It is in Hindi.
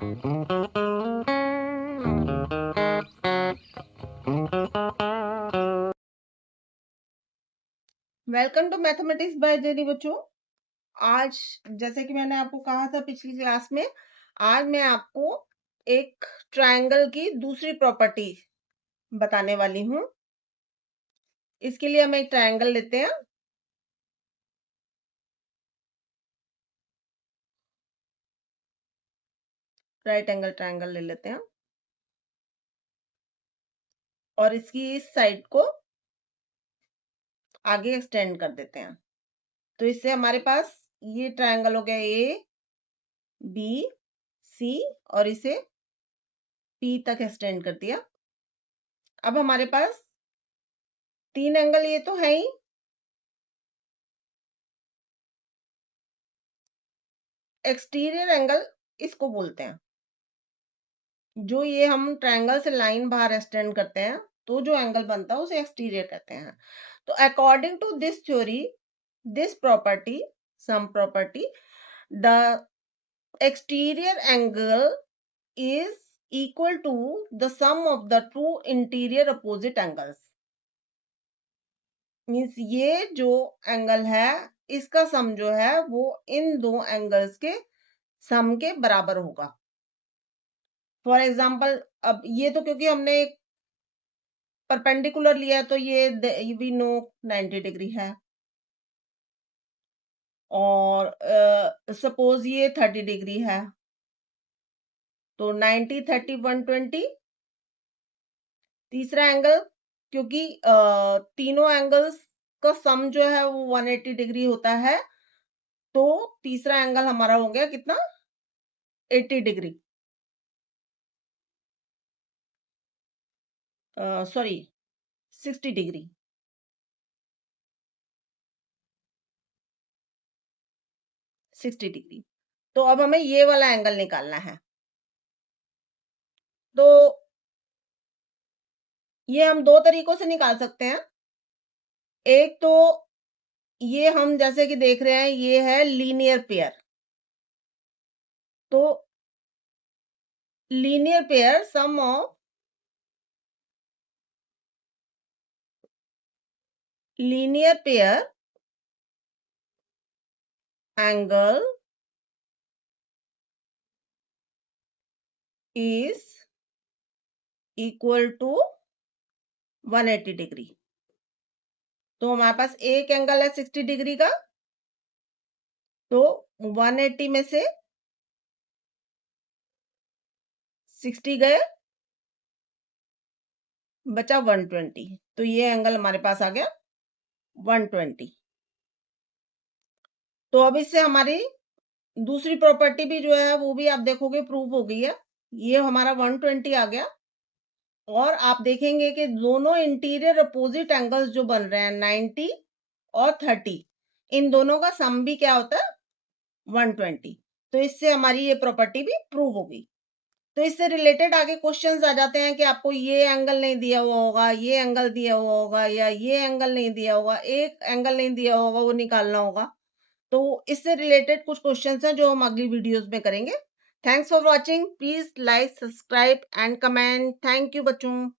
Welcome to mathematics by JD बच्चों। आज जैसे कि मैंने आपको कहा था पिछली क्लास में, आज मैं आपको एक ट्रायंगल की दूसरी प्रॉपर्टी बताने वाली हूँ। इसके लिए हम एक ट्रायंगल लेते हैं। राइट एंगल ट्रायंगल ले लेते हैं और इसकी इस साइड को आगे एक्सटेंड कर देते हैं। तो इससे हमारे पास ये ट्रायंगल हो गया ए बी सी और इसे पी तक एक्सटेंड कर दिया। अब हमारे पास तीन एंगल ये तो है ही, एक्सटीरियर एंगल इसको बोलते हैं। जो ये हम ट्रायंगल से लाइन बाहर एक्सटेंड करते हैं तो जो एंगल बनता है उसे एक्सटीरियर कहते हैं। तो according to this theory, this property, sum property, the exterior angle is equal to the sum of the two interior opposite angles। Means ये जो एंगल है इसका सम जो है वो इन दो एंगल्स के सम के बराबर होगा। फॉर एग्जाम्पल, अब ये तो क्योंकि हमने एक परपेंडिकुलर लिया है तो ये वी नो 90 डिग्री है, और सपोज ये 30 डिग्री है तो 90 30 120। तीसरा एंगल, क्योंकि तीनों एंगल्स का सम जो है वो 180 डिग्री होता है, तो तीसरा एंगल हमारा हो गया कितना, 80 डिग्री, सॉरी 60 डिग्री। 60 डिग्री। तो अब हमें ये वाला एंगल निकालना है। तो ये हम दो तरीकों से निकाल सकते हैं। एक तो ये हम जैसे कि देख रहे हैं ये है लीनियर पेयर। तो linear pair sum of linear pair angle is equal to 180 degree. तो हमारे पास एक एंगल है 60 डिग्री का, तो 180 में से 60 गए, बचा 120। तो ये एंगल हमारे पास आ गया 120। तो अब इससे हमारी दूसरी प्रॉपर्टी भी जो है वो भी आप देखोगे प्रूव हो गई है। ये हमारा 120 आ गया, और आप देखेंगे कि दोनों इंटीरियर अपोजिट एंगल्स जो बन रहे हैं 90 और 30, इन दोनों का सम भी क्या होता है, 120। तो इससे हमारी ये प्रॉपर्टी भी प्रूव हो गई। तो इससे रिलेटेड आगे क्वेश्चंस आ जाते हैं कि आपको ये एंगल नहीं दिया हुआ होगा, ये एंगल दिया हुआ होगा, या ये एंगल नहीं दिया होगा, एक एंगल नहीं दिया होगा, वो निकालना होगा। तो इससे रिलेटेड कुछ क्वेश्चंस हैं जो हम अगली वीडियोस में करेंगे। Thanks for watching. Please like, subscribe and comment. Thank you बच्चों।